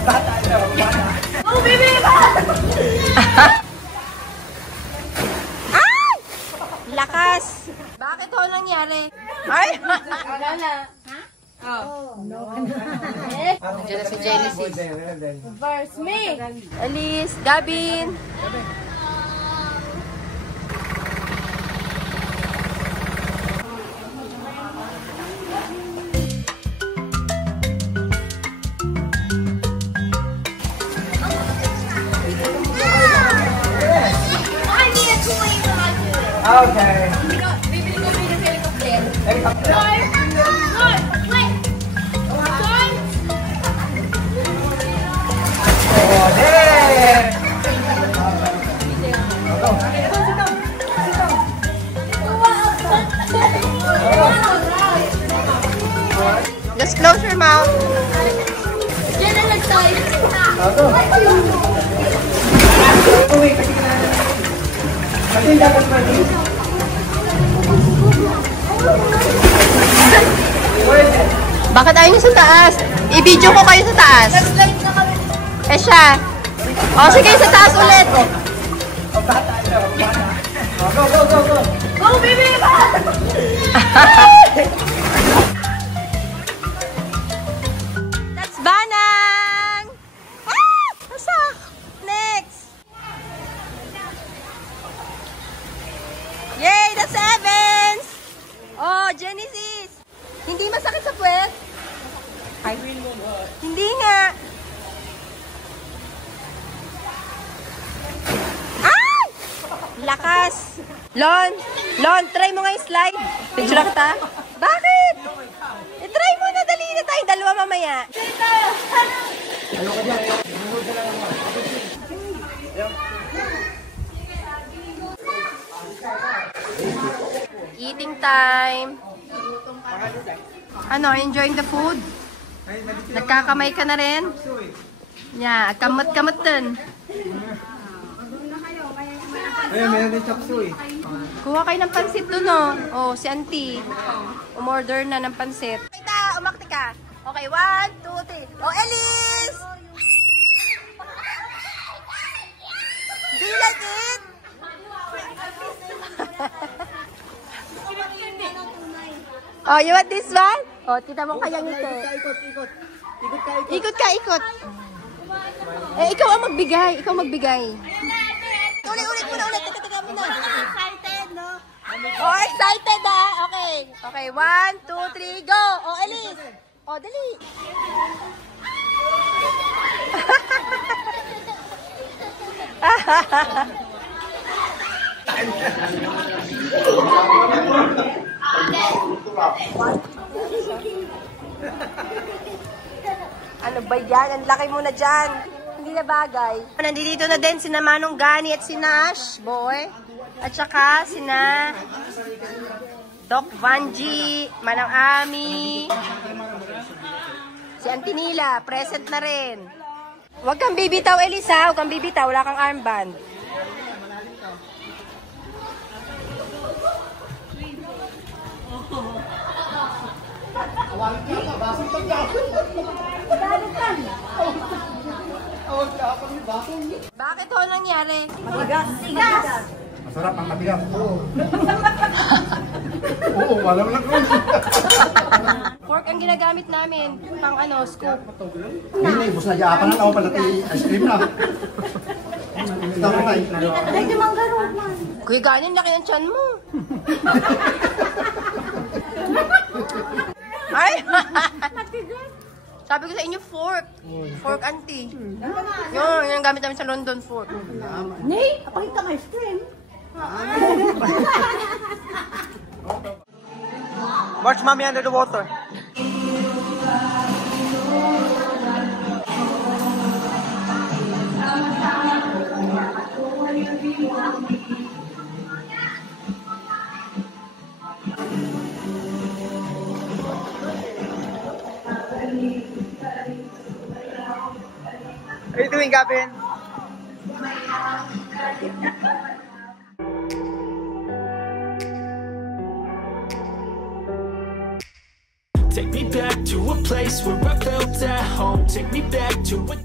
Oh, baby! Ay! Lakas! Bakit ho nangyari? Ay! Wala na. Ha? Oh. No. Nandiyan na si Genesis. First me. Alice, Gavin. Okay. Bibili ko ng helicopter. Helicopter. Wait. Oh, there. Just close your mouth. Diyan na lang tayo. Uwi, kasi ka na. Kasi dapat pwede. Bakit ayaw niyo sa taas? I-video ko kayo sa taas. Nag-slide na kami. Eh siya. O sige, sa taas ulit. Go, go, go, go. Go, baby! That's Banang! Ah! Masak! Next! Yay! That's Evans! Oh, Genesis! Hindi masakit sa puwet? Ay, hindi nga. Ay! Lakas! Lon, try mo nga i-slide. Picture lang kita. Bakit? I-try mo na, dali na tayo. Dalawa mamaya. Eating time. Ano, enjoying the food? Nagkakamay ka na rin? Yeah, kamot-kamot din. Ayun, meron din chop suey. Kuha kayo ng pansit doon, oh. Oh, si auntie. Umorder na ng pansit. Kita, umakti ka. Okay, 1, 2, 3. Oh, Elise! Do you like it? Oh, you want this one? Oh, tita mo kaya ngiti. Ikot ka, ikot. Eh, ikaw ang magbigay. Ikaw magbigay. Ulit mo na, ulit. Teka mo na. Excited, no? Oh, excited ah. Okay. Okay, 1, 2, 3, go. Oh, Elise. Oh, dali. Ano ba yan? Ang laki mo na dyan. Hindi na bagay. Nandito na din sina Manong Gani at si Nash, boy. At saka sina Doc Vanji, Manang Ami, si Auntie Nila, present na rin. Huwag kang bibitaw, Elisa. Huwag kang bibitaw. Wala kang armband. Bakit ho nangyari? Tigas! Masarap ang matigas. Oo. Oo, wala mo lang kung. Fork ang ginagamit namin. Pang ano, scoop. Hindi, bus na jaapan na ako pala ice cream na. Ay, di manggaroon man. Kuya ganin, laki ng tiyan mo. Ay! Sabi ko sa inyo, fork. Fork, auntie. Yun, yung gamit namin sa London, fork. Nay, apakita ka ice cream. Watch mommy under the water. What are you doing, Gavin? Take me back. back to a place where I felt at home. Take me back to a